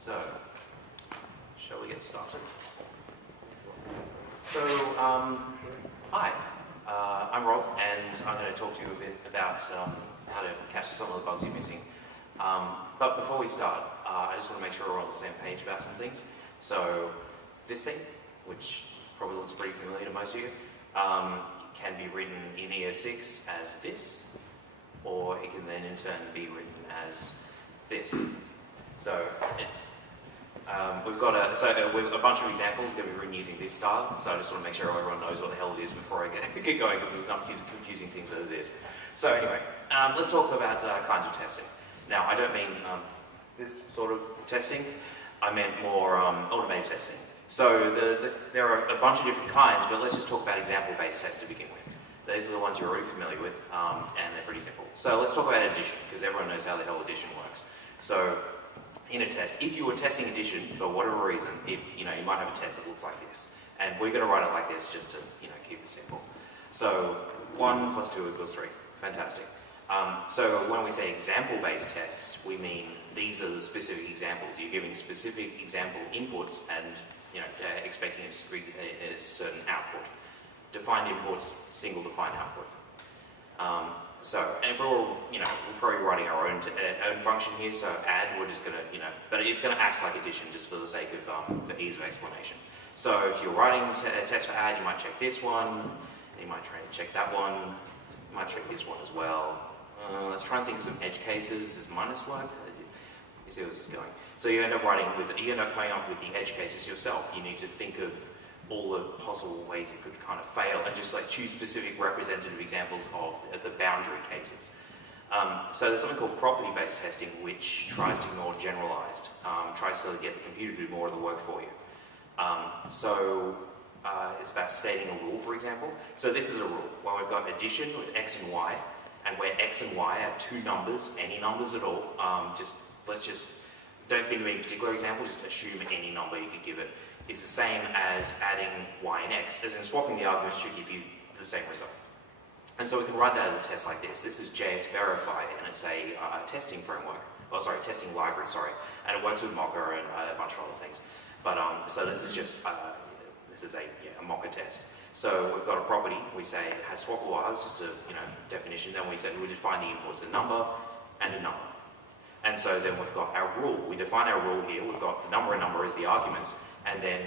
So, shall we get started? So, hi, I'm Rob, and I'm going to talk to you a bit about how to catch some of the bugs you're missing. But before we start, I just want to make sure we're on the same page about some things. So, this thing, which probably looks pretty familiar to most of you, can be written in ES6 as this, or it can then in turn be written as this. So, we've got a bunch of examples that we've written using this style, so I just want to make sure everyone knows what the hell it is before I get going, because there's enough confusing things as it is. So anyway, let's talk about kinds of testing. Now, I don't mean this sort of testing, I meant more automated testing. So there are a bunch of different kinds, but let's just talk about example-based tests to begin with. These are the ones you're already familiar with, and they're pretty simple. So let's talk about addition, because everyone knows how the hell addition works. So in a test, if you were testing addition for whatever reason, you might have a test that looks like this. And we're going to write it like this just to keep it simple. So 1 plus 2 equals 3. Fantastic. So when we say example-based tests, we mean these are the specific examples. You're giving specific example inputs and expecting a certain output. Defined inputs, single defined output. And if we're probably writing our own function here, so add, we're just going to, but it's going to act like addition just for the sake of, for ease of explanation. So if you're writing a test for add, you might check this one, you might try and check that one, you might check this one as well. Let's try and think of some edge cases. Does minus work? You see where this is going. So you end up coming up with the edge cases yourself. You need to think of all the possible ways it could kind of fail and just choose specific representative examples of the boundary cases. So there's something called property-based testing, which tries to be more generalized, tries to get the computer to do more of the work for you. It's about stating a rule, for example. So this is a rule. Well, we've got addition with x and y, and where x and y are two numbers, any numbers at all, don't think of any particular example, just assume any number you could give it. Is the same as adding y and x, as in swapping the arguments should give you the same result. And so we can write that as a test like this. This is JS Verify, and it's a testing framework, testing library, and it works with Mocha and a bunch of other things. But so this is just a Mocha test. So we've got a property. We say it has swappable arguments, just a definition. Then we said we define the inputs, a number and a number. And so then we've got our rule. We define our rule here. We've got the number and number as the arguments, and then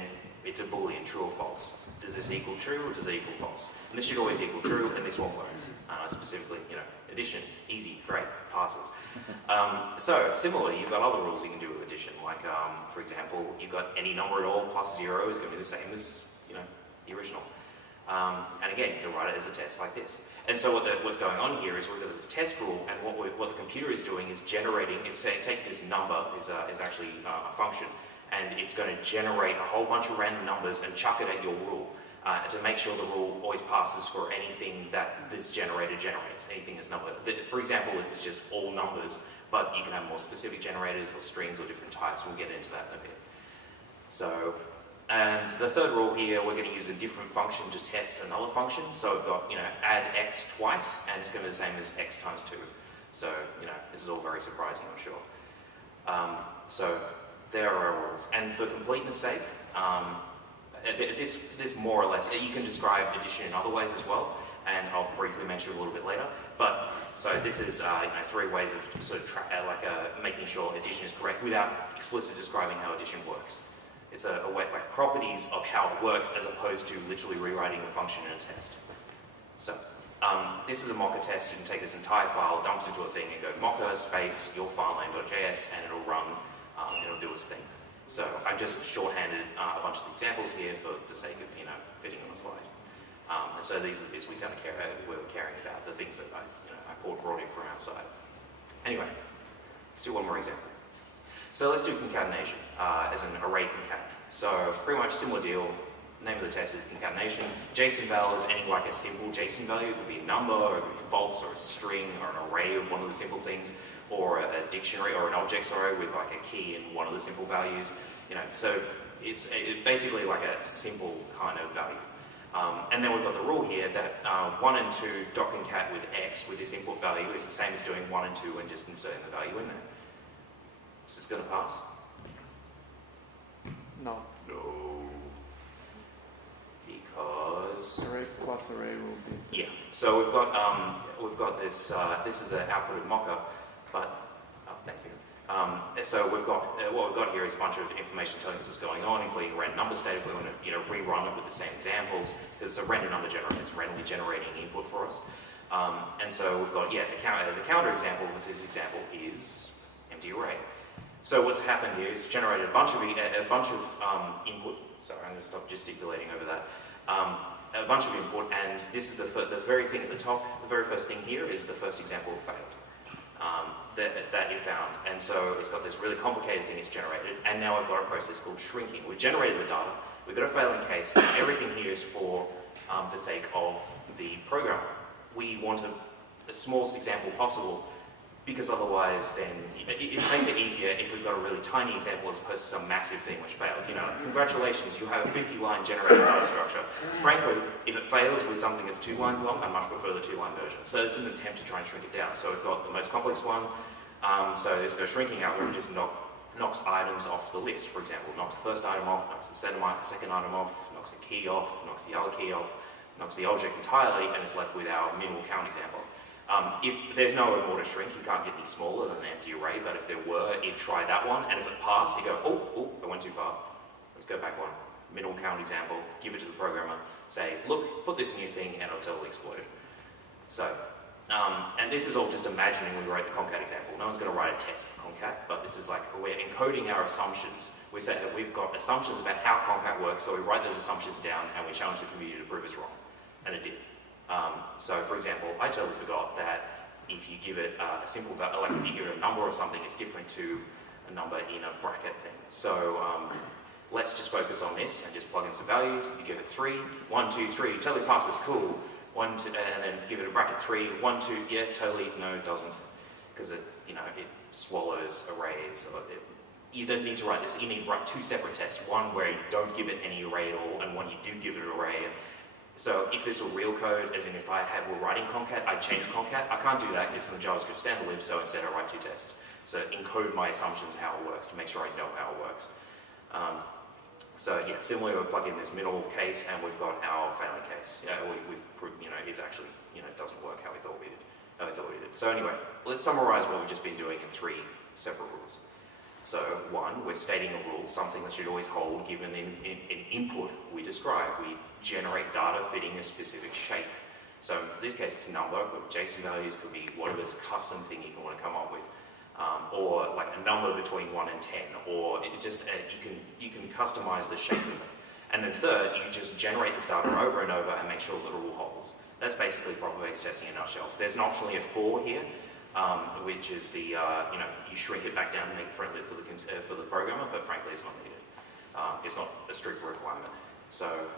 it's a Boolean, true or false. Does this equal true or does it equal false? And this should always equal true, and this one works. Specifically, addition, easy, great, passes. So similarly, you've got other rules you can do with addition. Like, for example, you've got any number at all plus 0 is going to be the same as the original. And again, you can write it as a test like this. And so what's going on here is we've got this test rule, and what the computer is doing is generating, take this number, is actually a function, and it's going to generate a whole bunch of random numbers and chuck it at your rule to make sure the rule always passes for anything that this generator generates, anything that's number. For example, this is just all numbers, but you can have more specific generators or strings or different types. We'll get into that in a bit. So, and the third rule here, we're going to use a different function to test another function. So we've got, add x twice, and it's going to be the same as x times 2. So, this is all very surprising, I'm sure. So there are our rules. And for completeness sake, this more or less, you can describe addition in other ways as well, and I'll briefly mention it a little bit later. But, so this is 3 ways of sort of making sure addition is correct without explicitly describing how addition works. It's a way, properties of how it works as opposed to literally rewriting a function in a test. So, this is a Mocha test. You can take this entire file, dump it into a thing, and go Mocha space your filename.js, and it'll run, it'll do its thing. So I've just shorthanded a bunch of examples here for the sake of, fitting on a slide. And so these are the bits we kind of we're caring about, the things that I brought in from outside. Anyway, let's do one more example. So let's do concatenation as an array concat. So pretty much similar deal. Name of the test is concatenation. JSON val is any a simple JSON value. It could be a number, or it could be false, or a string, or an array of one of the simple things, or a dictionary, or an object, with a key and one of the simple values. So it's basically a simple kind of value. And then we've got the rule here that 1 and 2 dot concat with x with this input value is the same as doing 1 and 2 and just inserting the value in there. This is going to pass. No. No. Because Array plus array will be. yeah. So we've got this. This is the output of Mocha, but thank you. So we've got what we've got here is a bunch of information telling us what's going on, including a random number state. We want to rerun it with the same examples because it's a random number generator. It's randomly generating input for us. And so we've got the counter example with this example is empty array. So what's happened here is generated a bunch of input. Sorry, I'm going to stop gesticulating over that. A bunch of input, and this is the very thing at the top. The very first thing here is the first example of failed that you found. And so it's got this really complicated thing it's generated, and now I've got a process called shrinking. We've generated the data, we've got a failing case, and everything here is for the sake of the program. We want the smallest example possible, because otherwise then it makes it easier if we've got a really tiny example as opposed to some massive thing which failed. Congratulations, you have a 50-line generated data structure. Frankly, if it fails with something that's 2 lines long, I much prefer the 2-line version. So it's an attempt to try and shrink it down. So we've got the most complex one. So there's no shrinking algorithm, just knocks items off the list, for example. Knocks the first item off, knocks the second item off, knocks a key off, knocks the other key off, knocks the object entirely, and it's left with our minimal count example. If there's no order shrink, you can't get any smaller than an empty array, but if there were, you'd try that one, and if it passed, you go, oh, I went too far. Let's go back one. Minimal count example, give it to the programmer, say, look, put this in your thing, and it'll totally explode it. So, and this is all just imagining we wrote the concat example. No one's going to write a test for concat, but this is like, we're encoding our assumptions. We say that we've got assumptions about how concat works, so we write those assumptions down, and we challenge the computer to prove us wrong. And it did. So, for example, I totally forgot that if you give it a simple, like if you give it a number or something, it's different to a number in a bracket thing. So, let's just focus on this and just plug in some values. You give it 3, 1, 2, 3, totally passes, cool. 1, 2, and then give it a bracket 3, 1, 2, yeah, totally, no, it doesn't, because it swallows arrays. You don't need to write this. You need to write 2 separate tests. One where you don't give it any array at all, and one you do give it an array. So if this were real code, as in if were writing concat, I'd change concat. I can't do that because it's in the JavaScript standard lib, so instead I write 2 tests. So encode my assumptions how it works to make sure I know how it works. So yeah, similarly we plug in this middle case and we've got our failing case. It's actually, it doesn't work how we thought we did. So anyway, let's summarize what we've just been doing in 3 separate rules. So 1, we're stating a rule, something that should always hold given an input we describe. We generate data fitting a specific shape. So in this case it's a number, but JSON values could be whatever's custom thing you want to come up with. Or like a number between 1 and 10, or you can customize the shape of it. And then third, you just generate this data over and over and make sure the rule holds. That's basically property-based testing in a nutshell. There's optionally a 4 here, which is the you shrink it back down to make it friendly for the programmer, but frankly it's not needed. It's not a strict requirement. So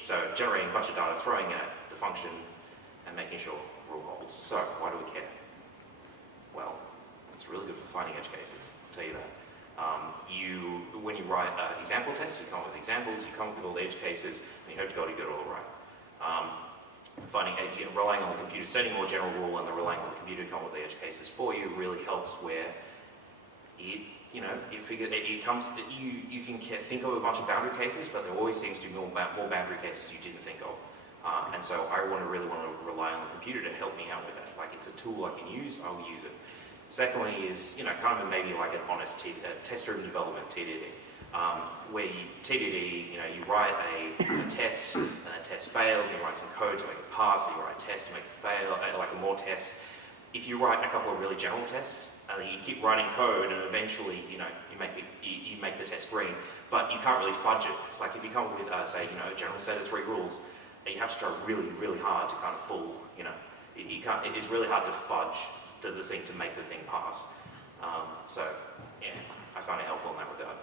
so generating a bunch of data, throwing it at the function, and making sure rule holds. So why do we care? Well, it's really good for finding edge cases, I'll tell you that. When you write example tests, you come up with examples, you come up with all the edge cases, and you hope to God you get it all right. Relying on the computer stating a more general rule and then relying on the computer to come up with the edge cases for you really helps where you can think of a bunch of boundary cases, but there always seems to be more boundary cases you didn't think of. And so I really want to rely on the computer to help me out with that. Like it's a tool I can use, I'll use it. Secondly is, kind of maybe like an honest test-driven development, TDD. Where TDD, you write a test, and the test fails, and you write some code to make it pass, and you write a test to make it fail, like a more test. If you write a couple of really general tests, and you keep writing code, and eventually, you make the test green, but you can't really fudge it. It's like if you come up with, a general set of 3 rules, you have to try really, really hard to kind of fool, it is really hard to fudge to the thing to make the thing pass. So, yeah, I find it helpful in that regard.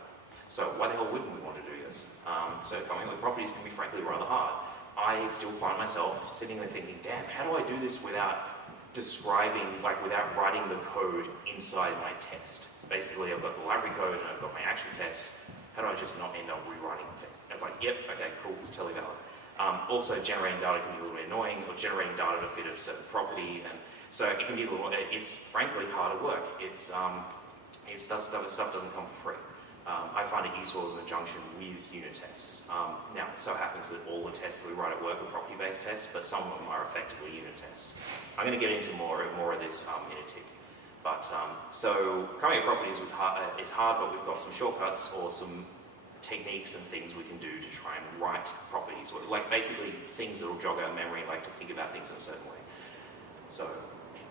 So why the hell wouldn't we want to do this? So coming up with properties can be frankly rather hard. I still find myself sitting there thinking, damn, how do I do this without without writing the code inside my test? Basically, I've got the library code and I've got my actual test. How do I just not end up rewriting the thing? And it's like, yep, okay, cool, it's totally valid. Also, generating data can be a little bit annoying, or generating data to fit a certain property, and so it can be a little. It's frankly harder work. Stuff doesn't come for free. I find it useful as a junction with unit tests. Now, it so happens that all the tests that we write at work are property-based tests, but some of them are effectively unit tests. I'm going to get into more of this in a tick. But, so coming at properties is hard, but we've got some shortcuts or some techniques and things we can do to try and write properties, like basically things that will jog our memory, like to think about things in a certain way. So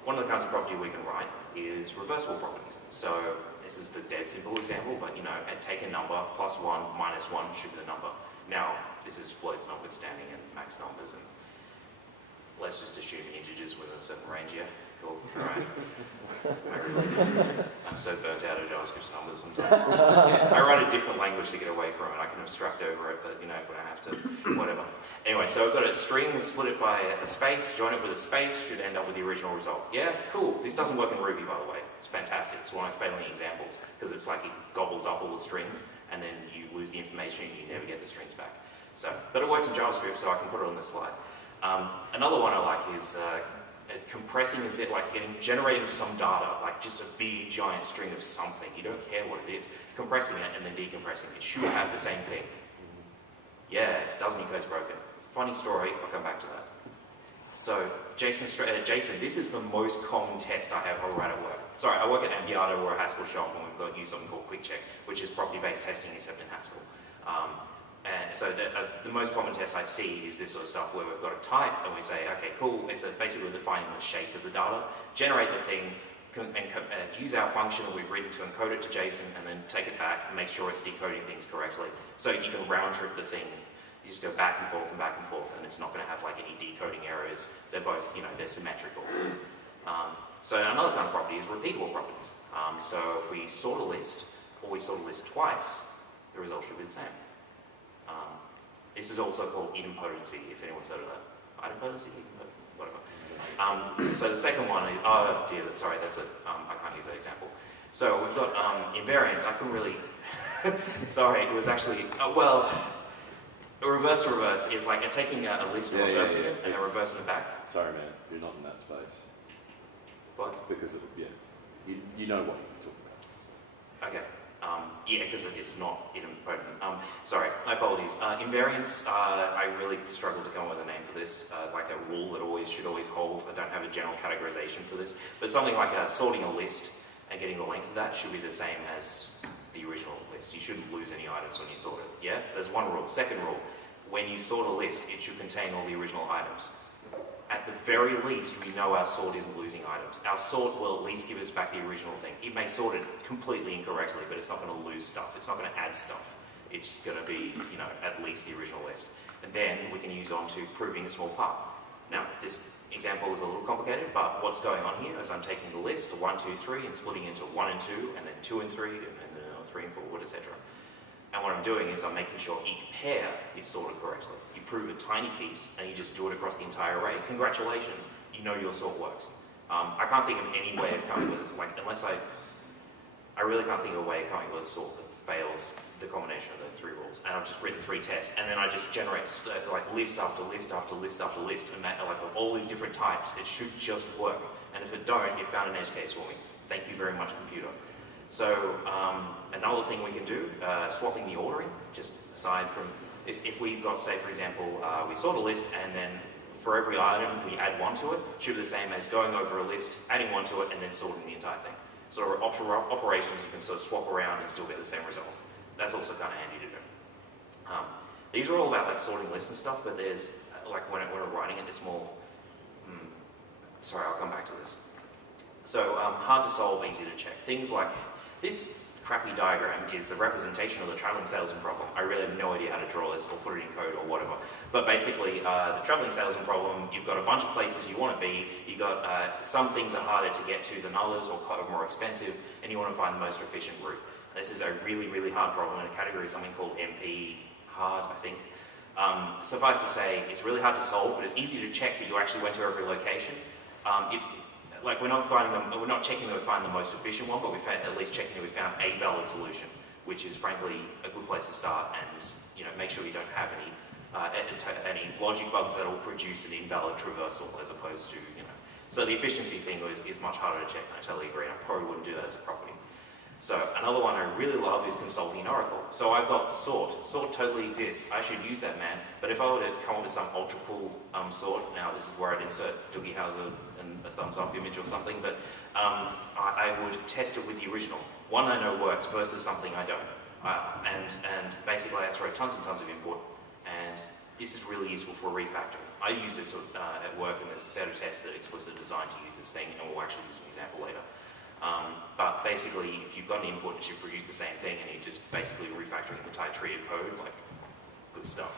one of the kinds of property we can write is reversible properties. So this is the dead simple example, but take a number, +1, -1 should be the number. Now, this is floats notwithstanding and max numbers, and let's just assume integers within a certain range, yeah? Cool, alright. I'm so burnt out of JavaScript numbers sometimes. Yeah, I write a different language to get away from it. I can abstract over it, but when I have to, whatever. Anyway, so I've got a string, split it by a space, join it with a space, should end up with the original result. Yeah, cool. This doesn't work in Ruby, by the way. It's fantastic. It's one of my failing examples, because it's like it gobbles up all the strings, and then you lose the information and you never get the strings back. So, but it works in JavaScript, so I can put it on the slide. Another one I like is compressing is it like generating some data, like just a big giant string of something. You don't care what it is. Compressing it and then decompressing it should have the same thing. Yeah, if it doesn't, your code's broken. Funny story, I'll come back to that. So Jason, this is the most common test I have right at work. Sorry, I work at Ambiato or a Haskell shop, and we've got use something called Quick Check, which is property-based testing except in Haskell. And so the most common test I see is this sort of stuff where we've got a type and we say, okay, cool, it's basically defining the shape of the data, generate the thing, and use our function that we've written to encode it to JSON, and then take it back and make sure it's decoding things correctly. So you can round trip the thing. You just go back and forth, and it's not going to have like any decoding errors. They're both, they're symmetrical. So another kind of property is repeatable properties. So if we sort a list, or we sort a list twice, the result should be the same. This is also called idempotency, if anyone's heard of that. Idempotency? Whatever. So the second one is, oh dear, sorry, I can't use that example. So we've got invariance. I couldn't really, sorry, it was actually, well, a reverse to reverse is like taking a list and reversing it and then reversing it back. Sorry man, you're not in that space. What? Because of, you know what you're talking about. Okay. Yeah, because it's not idempotent. Sorry, my apologies. Invariance, I really struggle to come up with a name for this, like a rule that should always hold. I don't have a general categorization for this, but something like sorting a list and getting the length of that should be the same as the original list. You shouldn't lose any items when you sort it. Yeah, there's one rule. Second rule, when you sort a list, it should contain all the original items. At the very least, we know our sort isn't losing items. Our sort will at least give us back the original thing. It may sort it completely incorrectly, but it's not going to lose stuff. It's not going to add stuff. It's going to be, at least the original list. And then we can use on to proving a small part. Now, this example is a little complicated, but what's going on here is I'm taking the list, the 1, 2, 3, and splitting into 1 and 2, and then 2 and 3, and then 3 and 4, etc. And what I'm doing is I'm making sure each pair is sorted correctly. You prove a tiny piece, and you just do it across the entire array. Congratulations, you know your sort works. I can't think of any way of coming with this, unless I really can't think of a way of coming with a sort that fails the combination of those 3 rules. And I've just written 3 tests, and then I just generate list after list after list after list, and of all these different types. It should just work. And if it don't, you found an edge case for me. Thank you very much, computer. So another thing we can do, swapping the ordering, just aside from this, if we've got, say for example, we sort a list and then for every item we add 1 to it, should be the same as going over a list, adding 1 to it, and then sorting the entire thing. So operations you can sort of swap around and still get the same result. That's also kind of handy to do. These are all about sorting lists and stuff, but there's, when we're writing it, it's more, sorry, I'll come back to this. So hard to solve, easy to check. Things like this crappy diagram is the representation of the traveling salesman problem. I really have no idea how to draw this or put it in code or whatever. But basically, the traveling salesman problem, you've got a bunch of places you want to be. You've got some things are harder to get to than others or more expensive, and you want to find the most efficient route. This is a really, really hard problem in a category, something called MP hard, I think. Suffice to say, it's really hard to solve, but it's easy to check that you actually went to every location. We're not checking that we find the most efficient one, but we're at least checking that we found a valid solution, which is frankly a good place to start, and make sure you don't have any logic bugs that will produce an invalid traversal as opposed to, So the efficiency thing is much harder to check, and I totally agree, and I probably wouldn't do that as a property. So another one I really love is consulting an oracle. So I've got sort. Sort totally exists. I should use that, man. But if I were to come up with some ultra cool sort, now this is where I'd insert Doogie Howser and a thumbs up image or something, but I would test it with the original. One I know works versus something I don't. And basically I throw tons and tons of input, and this is really useful for refactoring. I use this at work, and there's a set of tests that are explicitly designed to use this thing, and we'll actually use an example later. But basically, if you've got an input, it should produce the same thing, and you're just basically refactoring the entire tree of code, like, good stuff.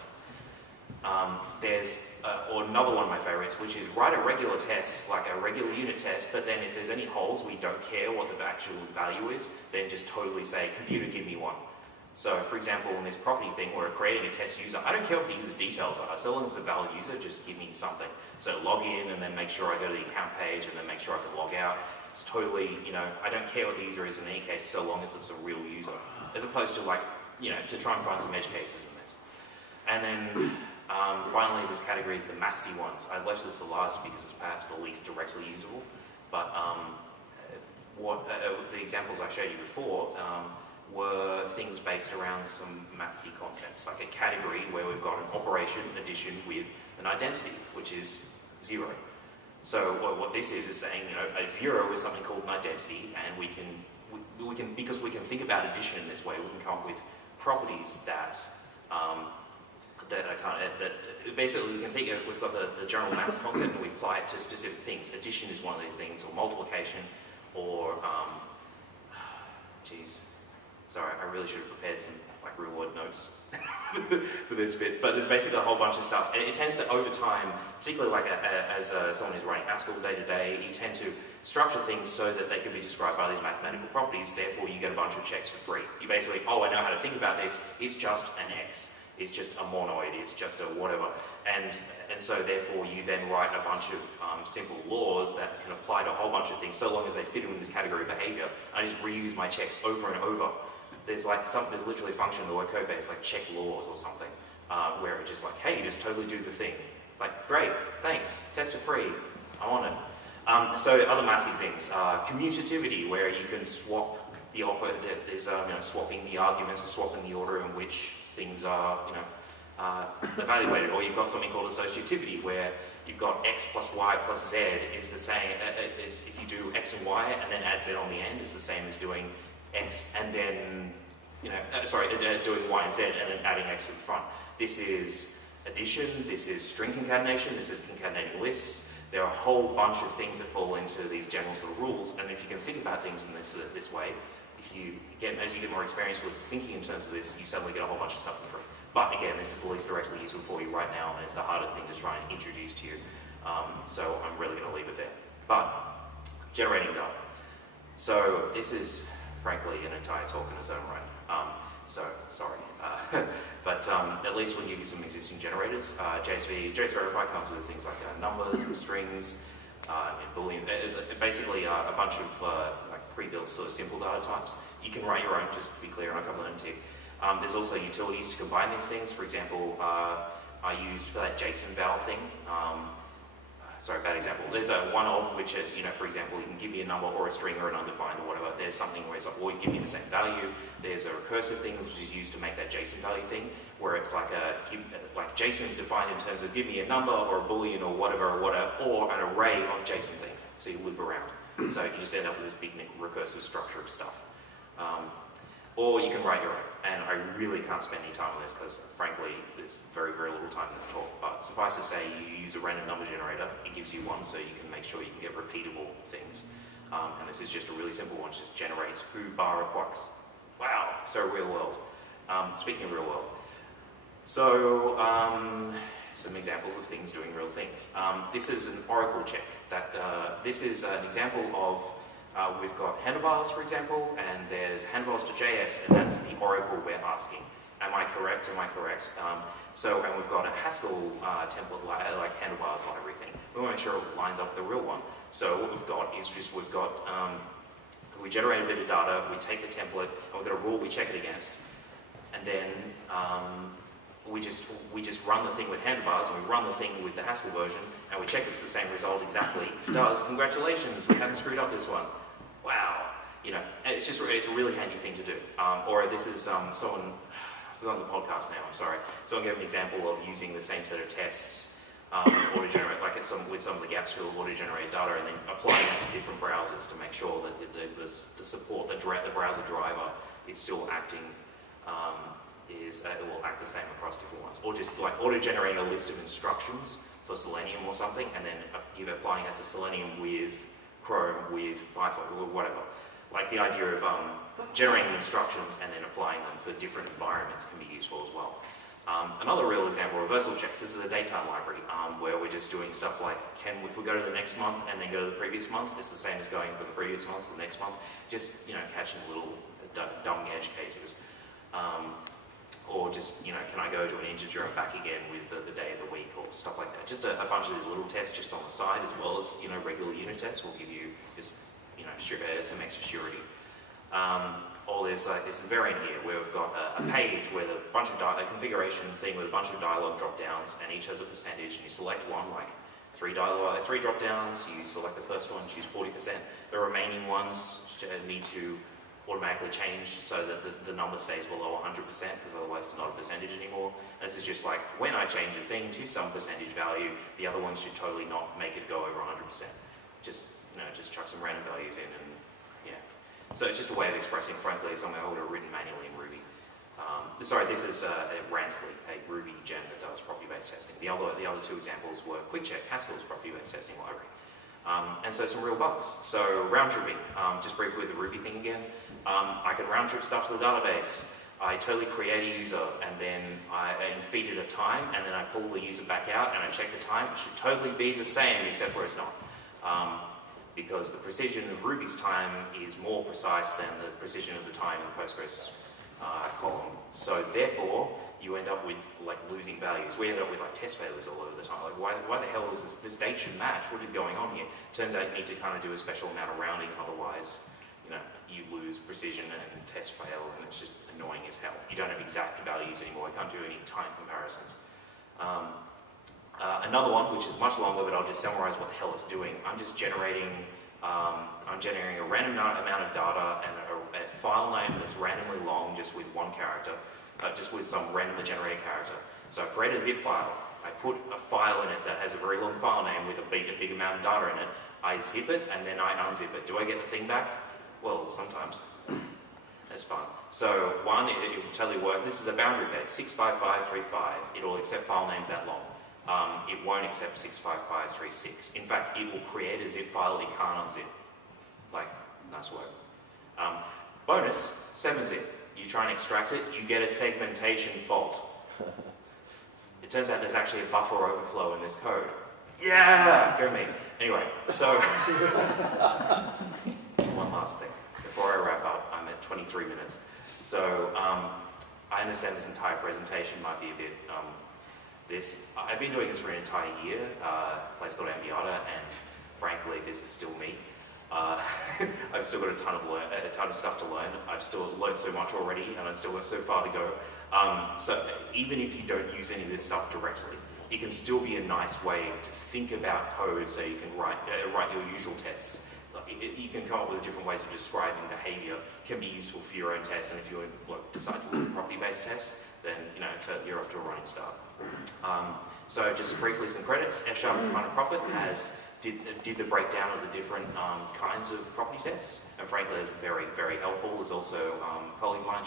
Or another one of my favorites, which is write a regular test, like a regular unit test, but then if there's any holes, we don't care what the actual value is, then just totally say, computer, give me one. So, for example, in this property thing, we're creating a test user. I don't care what the user details are, so long as it's a valid user, just give me something. So log in, and then make sure I go to the account page, and then make sure I can log out. It's totally, I don't care what the user is in any case, so long as it's a real user. As opposed to to try and find some edge cases in this. And then, finally, this category is the mathsy ones. I left this the last because it's perhaps the least directly usable. But the examples I showed you before were things based around some mathsy concepts, like a category where we've got an operation addition with an identity, which is 0. So what this is saying, a 0 is something called an identity, and we can because we can think about addition in this way, we can come up with properties that basically we can think of, we've got the general maths concept, and we apply it to specific things. Addition is one of these things, or multiplication, or sorry, I really should have prepared some real world notes for this bit, but there's basically a whole bunch of stuff. It tends to, over time, particularly as someone who's running Haskell day to day, you tend to structure things so that they can be described by these mathematical properties, therefore you get a bunch of checks for free. You basically, I know how to think about this, it's just an X, it's just a monoid, it's just a whatever, and so therefore you then write a bunch of simple laws that can apply to a whole bunch of things, so long as they fit in this category of behavior. I just reuse my checks over and over. There's literally a function in the word code base, like check laws or something, where it's just hey, you just totally do the thing. Great, thanks, test for free, I want it. So other massive things, commutativity, where you can swap the there's swapping the arguments or swapping the order in which things are evaluated. Or you've got something called associativity, where you've got x plus y plus z is the same as if you do x and y and then add z on the end is the same as doing x and then, doing y and z and then adding x to the front. This is addition, this is string concatenation, this is concatenating lists. There are a whole bunch of things that fall into these general sort of rules, and if you can think about things in this way, as you get more experience with thinking in terms of this, you suddenly get a whole bunch of stuff for free. But again, this is the least directly useful for you right now, and it's the hardest thing to try and introduce to you. So I'm really going to leave it there. But generating data. So this is, frankly, an entire talk in its own right. So sorry, but at least we'll give you some existing generators. JS Verify comes with things like numbers and strings, and booleans. Basically, a bunch of pre-built sort of simple data types. You can write your own, just to be clear, on a couple of them too. There's also utilities to combine these things. For example, I used for that JSON val thing. Sorry, bad example. There's one of which is, for example, you can give me a number or a string or an undefined or whatever. There's something where it's always give me the same value. There's a recursive thing which is used to make that JSON value thing, where it's like JSON is defined in terms of give me a number or a boolean or whatever, or an array of JSON things. So you loop around. So you just end up with this big recursive structure of stuff. Or you can write your own. And I really can't spend any time on this because, frankly, there's very, very little time in this talk. But suffice to say, you use a random number generator. It gives you one, so you can make sure you can get repeatable things. And this is just a really simple one. It just generates foo, bar, or quacks. Wow, so real world. Speaking of real world. So, some examples of things doing real things. This is an Oracle check. This is an example of we've got handlebars, for example, and there's handlebars to JS, and that's the Oracle we're asking. Am I correct? Am I correct? And we've got a Haskell template like handlebars library thing. We want to make sure it lines up with the real one. So what we've got is we generate a bit of data, we take the template, and we've got a rule we check it against, and then we just run the thing with handlebars, and we run the thing with the Haskell version, and we check it's the same result exactly. If it does, congratulations, we haven't screwed up this one. Wow. and it's a really handy thing to do. Or this is someone, I've forgotten the podcast now, I'm sorry. Someone gave an example of using the same set of tests, auto-generate, like with some of the gaps filled auto-generated data, and then applying that to different browsers to make sure that the support, the browser driver is still acting, it will act the same across different ones. Or just like auto-generating a list of instructions for Selenium or something, and then applying that to Selenium with Chrome, with Firefox, or whatever. Like the idea of generating instructions and then applying them for different environments can be useful as well. Another real example, reversal checks. This is a datetime library where we're just doing stuff like, if we go to the next month and then go to the previous month, it's the same as going from the previous month to the next month. Just, catching little dumb edge cases. Or just, can I go to an integer and back again with the day of the week or stuff like that. Just a bunch of these little tests just on the side, as well as, regular unit tests will give you just, some extra surety. Or there's this variant here where we've got a page with a bunch of a configuration thing with a bunch of dialog drop downs, and each has a percentage, and you select one, like three drop downs, you select the first one, choose 40%. The remaining ones need to automatically change so that the number stays below 100%, because otherwise it's not a percentage anymore. And this is just like, when I change a thing to some percentage value, the other ones should totally not make it go over 100%. Just chuck some random values in, and yeah. So it's just a way of expressing, frankly, something I would have written manually in Ruby. This is Rantly, a Ruby gem that does property-based testing. The other two examples were QuickCheck, Haskell's property-based testing library. And so some real bugs. So round tripping, just briefly with the Ruby thing again. I can round trip stuff to the database. I totally create a user, and then I feed it a time, and then I pull the user back out and I check the time. It should totally be the same, except where it's not. Because the precision of Ruby's time is more precise than the precision of the time in the Postgres column. So therefore, you end up with losing values. We end up with test failures all over the time. Why the hell is this date should match? What is going on here? Turns out you need to kind of do a special amount of rounding, otherwise, you lose precision and test fail, and it's just annoying as hell. You don't have exact values anymore. You can't do any time comparisons. Another one, which is much longer, but I'll just summarize what the hell it's doing. I'm generating a random amount of data and a file name that's randomly long, just with one character, just with some randomly generated character. So I create a zip file. I put a file in it that has a very long file name with a big amount of data in it. I zip it, and then I unzip it. Do I get the thing back? Well, sometimes. That's fun. So one, it will totally work. This is a boundary case, 65535. It'll accept file names that long. It won't accept 65536. In fact, it will create a zip file it can't unzip. Nice work. Bonus, 7-zip. You try and extract it, you get a segmentation fault. It turns out there's actually a buffer overflow in this code. Yeah! Go me. Anyway, so one last thing. Before I wrap up, I'm at 23 minutes. So I understand this entire presentation might be a bit I've been doing this for an entire year, a place called Ambiata, and frankly, this is still me. I've still got a ton of stuff to learn. I've still learned so much already, and I've still got so far to go. So even if you don't use any of this stuff directly, it can still be a nice way to think about code, so you can write your usual tests. You can come up with different ways of describing behavior. Can be useful for your own tests, and if you decide to learn property-based tests, then you're off to a running start. So just briefly, some credits. F# Minor Profit did the breakdown of the different kinds of property tests, and frankly, it's very, very helpful. There's also a colleague of mine,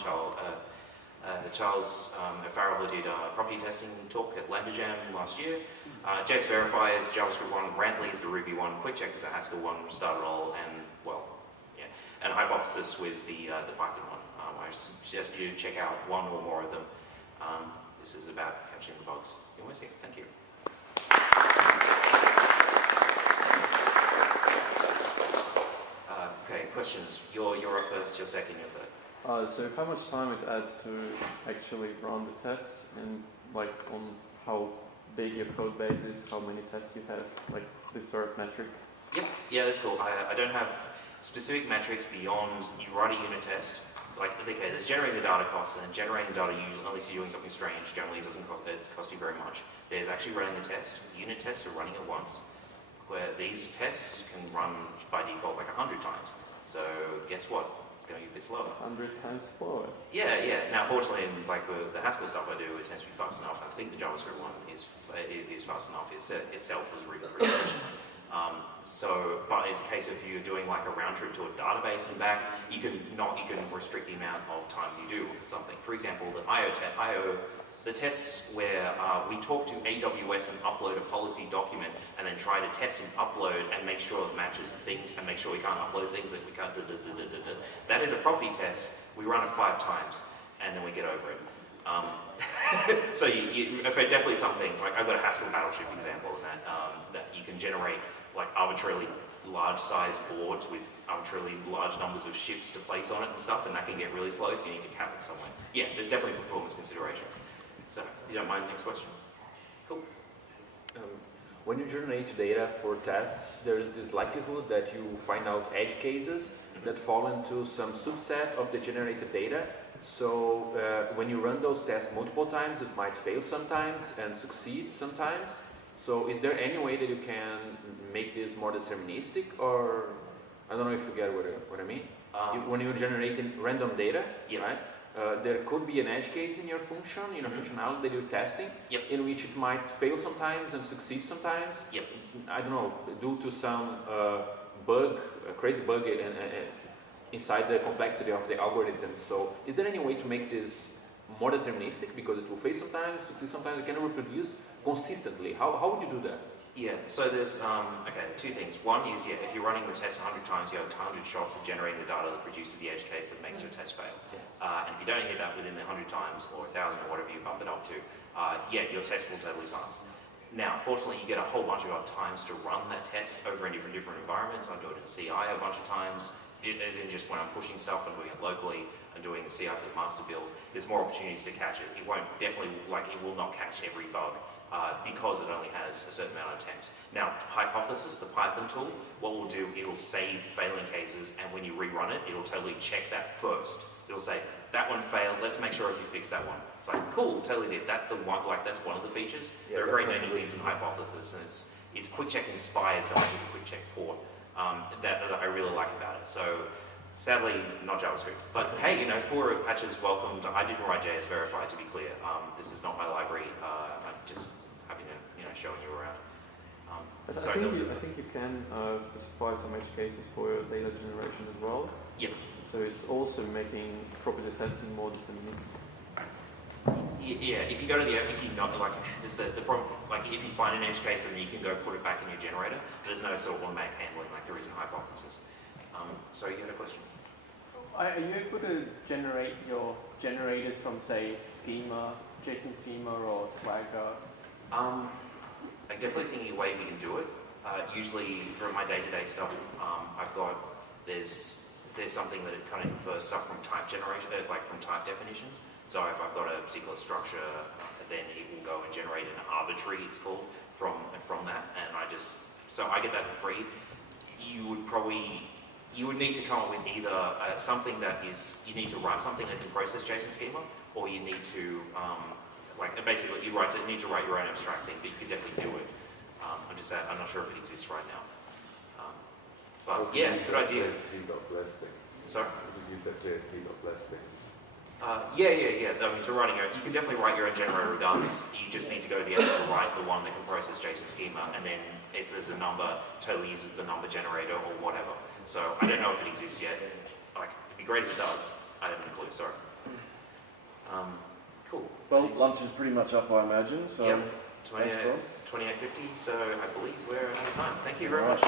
Charles Farrell, who did a property testing talk at Lambda Jam last year. JS Verify is JavaScript one, Rantly is the Ruby one, QuickCheck is the Haskell one, Started All, and and Hypothesis was the Python one. I suggest you check out one or more of them. This is about catching the bugs. You want to see? Thank you. Okay, questions. You're up first, you're second, you're third. So how much time it adds to actually run the tests, and on how big your code base is, how many tests you have, this sort of metric? Yeah, that's cool. I don't have specific metrics beyond you write a unit test. Okay, there's generating the data cost, and then generating the data usually, unless you're doing something strange, generally it doesn't cost you very much. There's actually running the test. Unit tests are running at once, where these tests can run by default 100 times. So guess what? It's going to be a bit slower. 100 times forward. Yeah, yeah. Now, fortunately, like with the Haskell stuff I do, it tends to be fast enough. I think the JavaScript one is fast enough. Itself was really efficient. But it's a case of you doing like a round trip to a database and back. You can restrict the amount of times you do something. For example, the tests where we talk to AWS and upload a policy document and then try to test and upload and make sure it matches things and make sure we can't upload things that we can't That is a property test. We run it 5 times and then we get over it. So definitely some things, like I've got a Haskell battleship example in that you can generate like arbitrarily large size boards with arbitrarily large numbers of ships to place on it and stuff, and that can get really slow, so you need to cap it somewhere. Yeah, there's definitely performance considerations. So, if you don't mind, next question. Cool. When you generate data for tests, there is this likelihood that you find out edge cases that fall into some subset of the generated data. So when you run those tests multiple times, it might fail sometimes and succeed sometimes. So is there any way that you can make this more deterministic, or I don't know if you get what I mean? When you're generating random data, right? There could be an edge case in your function, in a functionality that you're testing, in which it might fail sometimes and succeed sometimes. I don't know, due to some bug, a crazy bug inside the complexity of the algorithm. So is there any way to make this more deterministic, because it will fail sometimes, succeed sometimes, it can reproduce consistently? How would you do that? Yeah, so there's, okay, 2 things. One is, if you're running the test 100 times, you have 100 shots of generating the data that produces the edge case that makes your test fail. And if you don't hit that within the 100 times, or 1,000, or whatever you bump it up to, your test will totally pass. Now, fortunately, you get a whole bunch of times to run that test over in different environments. I do it in CI a bunch of times, as in just when I'm pushing stuff and doing it locally and doing the CI for the master build. There's more opportunities to catch it. It won't definitely, it will not catch every bug. Because it only has a certain amount of attempts. Now, Hypothesis, the Python tool, what we'll do, it'll save failing cases, and when you rerun it, it'll totally check that first. It'll say, that one failed, let's make sure if you fix that one. It's like, cool, totally did. That's the one, that's one of the features. There are very many things in Hypothesis, and it's quick check inspired so much as a quick check port that I really like about it. So, sadly, not JavaScript. But hey, poor patches welcomed. I didn't write JS Verify, to be clear. This is not my library. I'm just happy to, showing you around. I think you can specify some edge cases for your data generation as well. Yep. So it's also making property testing more deterministic. Yeah, if you go to the there's the problem, if you find an edge case and you can go put it back in your generator, there's no sort of automatic handling like there is in Hypothesis. So you had a question? Are you able to generate your generators from, say, schema, JSON schema, or Swagger? I'm definitely thinking a way we can do it. Usually, for my day-to-day stuff, I've got there's something that it kind of infers stuff from type generation, from type definitions. So if I've got a particular structure, then it will go and generate an arbitrary, it's called, from that, and I get that for free. You would need to come up with either something that is, you need to write something that can process JSON schema, or you need to, basically you need to write your own abstract thing, but you can definitely do it. I'm not sure if it exists right now. But yeah, good idea. Sorry? Use that JSP.less thing. Yeah. I mean, you can definitely write your own generator regardless. You just need to go to the end to write the one that can process JSON schema, and then if there's a number, totally uses the number generator or whatever. So I don't know if it exists yet. It'd be great if it does. I haven't a clue. Sorry. Cool. Well, lunch is pretty much up, I imagine. So yep. 28:50. So I believe we're out of time. Thank you very much.